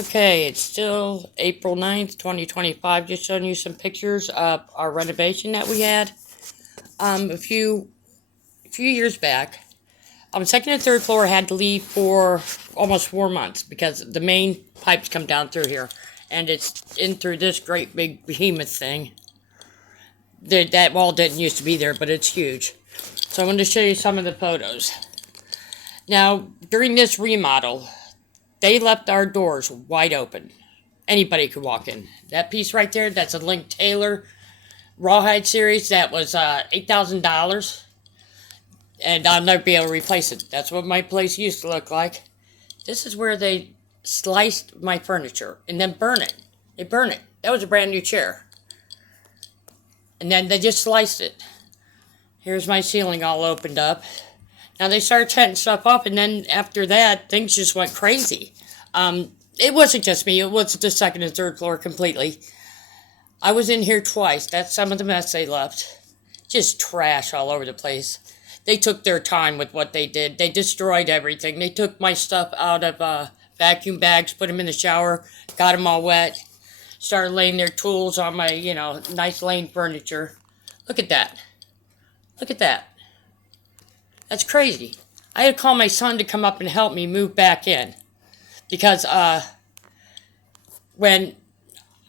Okay, it's still April 9th, 2025. Just showing you some pictures of our renovation that we had a few years back. Second and third floor had to leave for almost 4 months because the main pipes come down through here, and it's in through this great big behemoth thing. That wall didn't used to be there, but it's huge. So I'm going to show you some of the photos. Now, during this remodel, they left our doors wide open. Anybody could walk in. That piece right there, that's a Link Taylor Rawhide series. That was $8,000. And I'll never be able to replace it. That's what my place used to look like. This is where they sliced my furniture and then burn it. They burn it. That was a brand new chair. And then they just sliced it. Here's my ceiling all opened up. Now they started setting stuff up, and then after that, things just went crazy. It wasn't just me. It was the second and third floor completely. I was in here twice. That's some of the mess they left. Just trash all over the place. They took their time with what they did. They destroyed everything. They took my stuff out of vacuum bags, put them in the shower, got them all wet, started laying their tools on my, nice laying furniture. Look at that. Look at that. That's crazy. I had to call my son to come up and help me move back in. Because when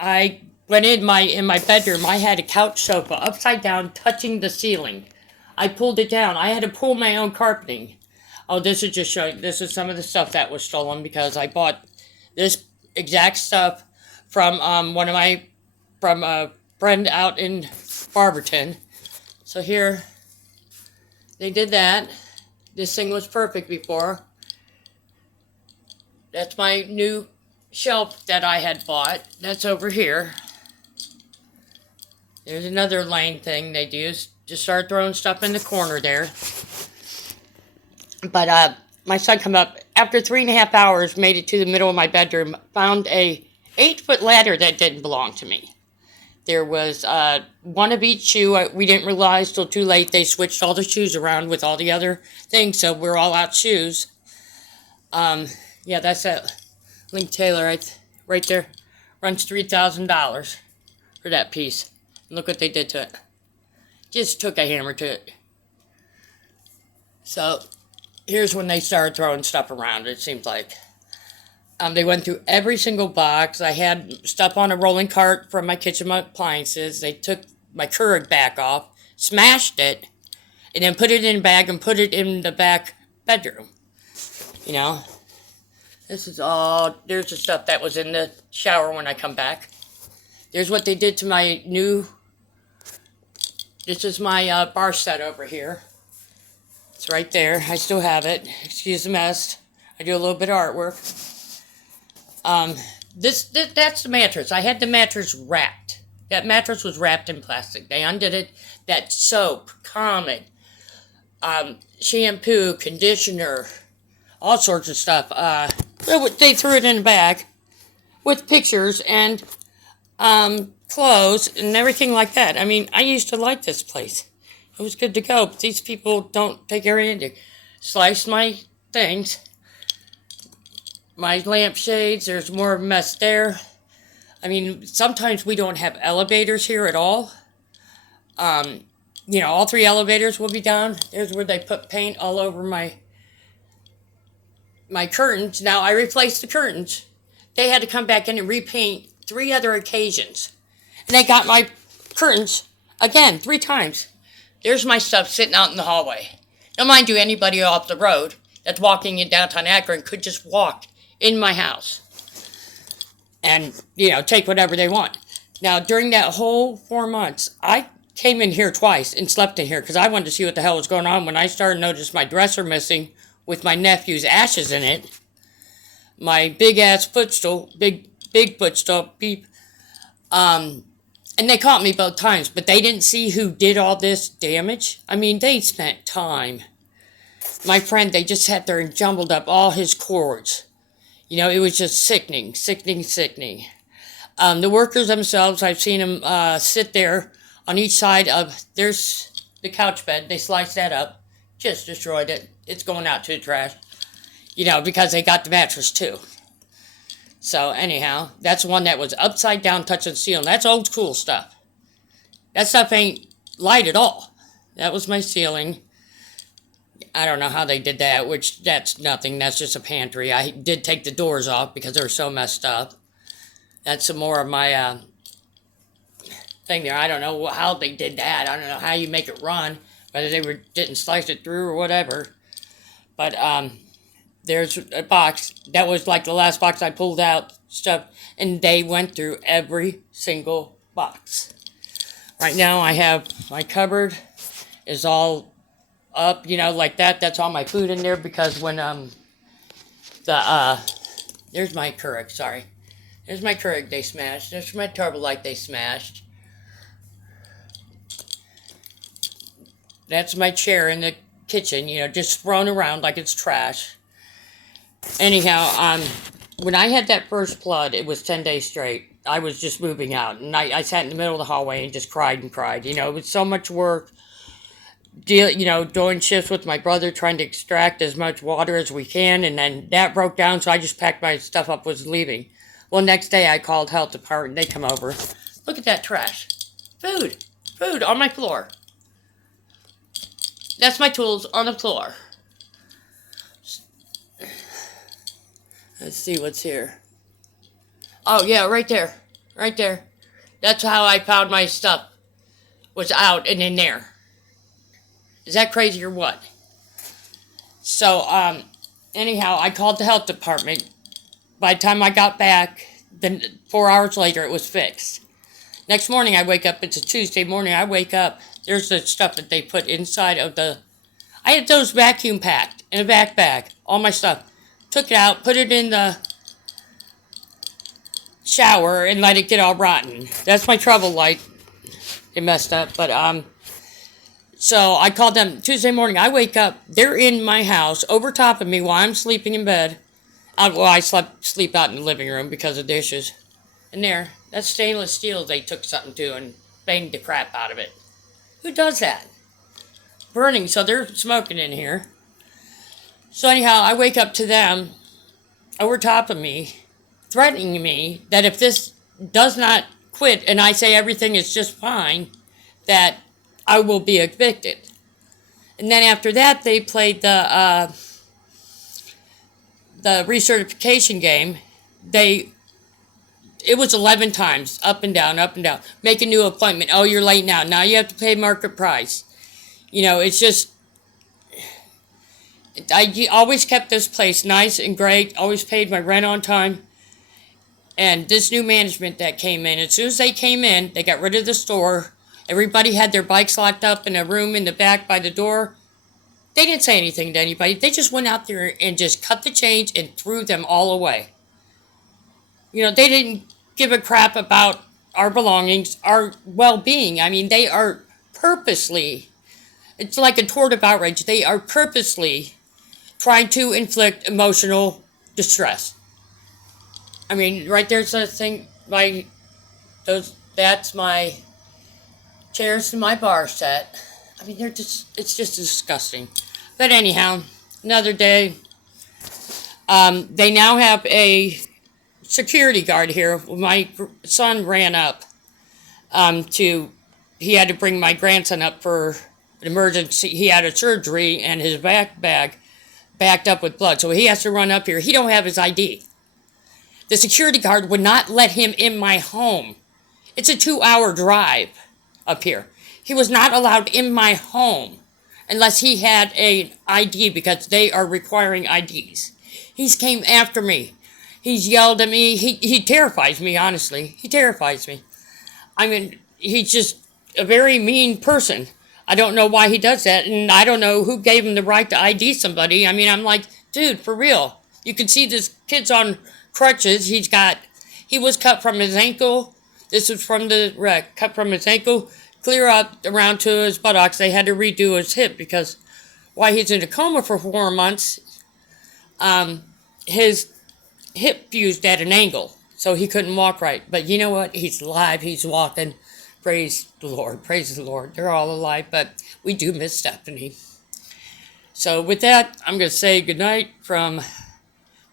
I went in my bedroom, I had a couch sofa upside down touching the ceiling. I pulled it down. I had to pull my own carpeting. Oh, this is just showing. This is some of the stuff that was stolen because I bought this exact stuff from from a friend out in Barberton. So here, they did that. This thing was perfect before. That's my new shelf that I had bought. That's over here. There's another lane thing they do. Just start throwing stuff in the corner there. But my son come up after 3.5 hours, made it to the middle of my bedroom, found a 8-foot ladder that didn't belong to me. There was one of each shoe. We didn't realize till too late they switched all the shoes around with all the other things, so we're all out shoes. Yeah, that's that Link Taylor right there. Runs $3,000 for that piece. And look what they did to it. Just took a hammer to it. So here's when they started throwing stuff around, it seems like. They went through every single box. I had stuff on a rolling cart from my kitchen appliances. They took my Keurig back off, smashed it, and then put it in a bag and put it in the back bedroom. This is all, there's the stuff that was in the shower when I come back. There's what they did to my this is my bar set over here. It's right there. I still have it. Excuse the mess. I do a little bit of artwork. That's the mattress. I had the mattress wrapped. That mattress was wrapped in plastic. They undid it. That soap, Comet, shampoo, conditioner, all sorts of stuff. They threw it in a bag with pictures and clothes and everything like that. I mean, I used to like this place. It was good to go, but these people don't take care of anything. Sliced my things. My lampshades, there's more of a mess there. I mean, sometimes we don't have elevators here at all. All 3 elevators will be down. There's where they put paint all over my curtains. Now, I replaced the curtains. They had to come back in and repaint 3 other occasions. And they got my curtains, again, 3 times. There's my stuff sitting out in the hallway. Now, mind you, anybody off the road that's walking in downtown Akron could just walk in my house and, take whatever they want. Now, during that whole 4 months, I came in here twice and slept in here because I wanted to see what the hell was going on. When I started to notice my dresser missing with my nephew's ashes in it, my big-ass footstool, big footstool, beep, and they caught me both times, but they didn't see who did all this damage. I mean, they spent time. My friend, they just sat there and jumbled up all his cords. It was just sickening. The workers themselves, I've seen them sit there on each side of, there's the couch bed. They sliced that up, just destroyed it. It's going out to the trash, because they got the mattress too. So anyhow, that's one that was upside down touching the ceiling. That's old school stuff. That stuff ain't light at all. That was my ceiling. I don't know how they did that, which that's nothing. That's just a pantry. I did take the doors off because they were so messed up. That's some more of my thing there. I don't know how they did that. I don't know how you make it run, whether they didn't slice it through or whatever. But there's a box that was like the last box I pulled out stuff, and they went through every single box. Right now I have my cupboard is all up, like that. That's all my food in there because when there's my Keurig, sorry. There's my Keurig they smashed. There's my turbo light they smashed. That's my chair in the kitchen, just thrown around like it's trash. Anyhow, when I had that first flood, it was 10 days straight. I was just moving out, and I sat in the middle of the hallway and just cried and cried. It was so much work, doing shifts with my brother, trying to extract as much water as we can, and then that broke down, so I just packed my stuff up, was leaving. Well, next day I called health department, they come over. Look at that trash. Food on my floor. That's my tools on the floor. Let's see what's here. Oh, yeah, right there. Right there. That's how I found my stuff. Was out and in there. Is that crazy or what? So, anyhow, I called the health department. By the time I got back, then 4 hours later, it was fixed. Next morning, I wake up. It's a Tuesday morning. I wake up. There's the stuff that they put inside of the... I had those vacuum packed in a vac bag. All my stuff. Took it out, put it in the shower, and let it get all rotten. That's my trouble light. It messed up, but so I called them Tuesday morning. I wake up, they're in my house, over top of me while I'm sleeping in bed. I sleep out in the living room because of dishes. And there, that's stainless steel they took something to and banged the crap out of it. Who does that? Burning, so they're smoking in here. So anyhow, I wake up to them over top of me, threatening me that if this does not quit and I say everything is just fine, that I will be evicted. And then after that, they played the recertification game. It was 11 times, up and down, up and down. Make a new appointment. Oh, you're late now. Now you have to pay market price. It's just... I always kept this place nice and great, always paid my rent on time. And this new management that came in, as soon as they came in, they got rid of the store. Everybody had their bikes locked up in a room in the back by the door. They didn't say anything to anybody. They just went out there and just cut the change and threw them all away. They didn't give a crap about our belongings, our well-being. I mean, they are purposely, it's like a tort of outrage. They are purposely trying to inflict emotional distress. I mean, right there's a thing, that's my chairs and my bar set. I mean, it's just disgusting. But anyhow, another day. They now have a security guard here. My son ran up he had to bring my grandson up for an emergency. He had a surgery and his back bag backed up with blood. So he has to run up here. He don't have his ID. The security guard would not let him in my home. It's a 2-hour drive up here. He was not allowed in my home unless he had an ID because they are requiring IDs. He's came after me. He's yelled at me. He terrifies me, honestly. He terrifies me. I mean, he's just a very mean person. I don't know why he does that, and I don't know who gave him the right to ID somebody. I mean, I'm like, dude, for real. You can see this kid's on crutches. He was cut from his ankle. This was from the wreck. Cut from his ankle, clear up around to his buttocks. They had to redo his hip because while he's in a coma for 4 months, his hip fused at an angle, so he couldn't walk right. But you know what? He's alive. He's walking. Praise the Lord. Praise the Lord. They're all alive, but we do miss Stephanie. So with that, I'm going to say goodnight from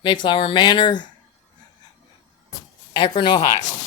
Mayflower Manor, Akron, Ohio.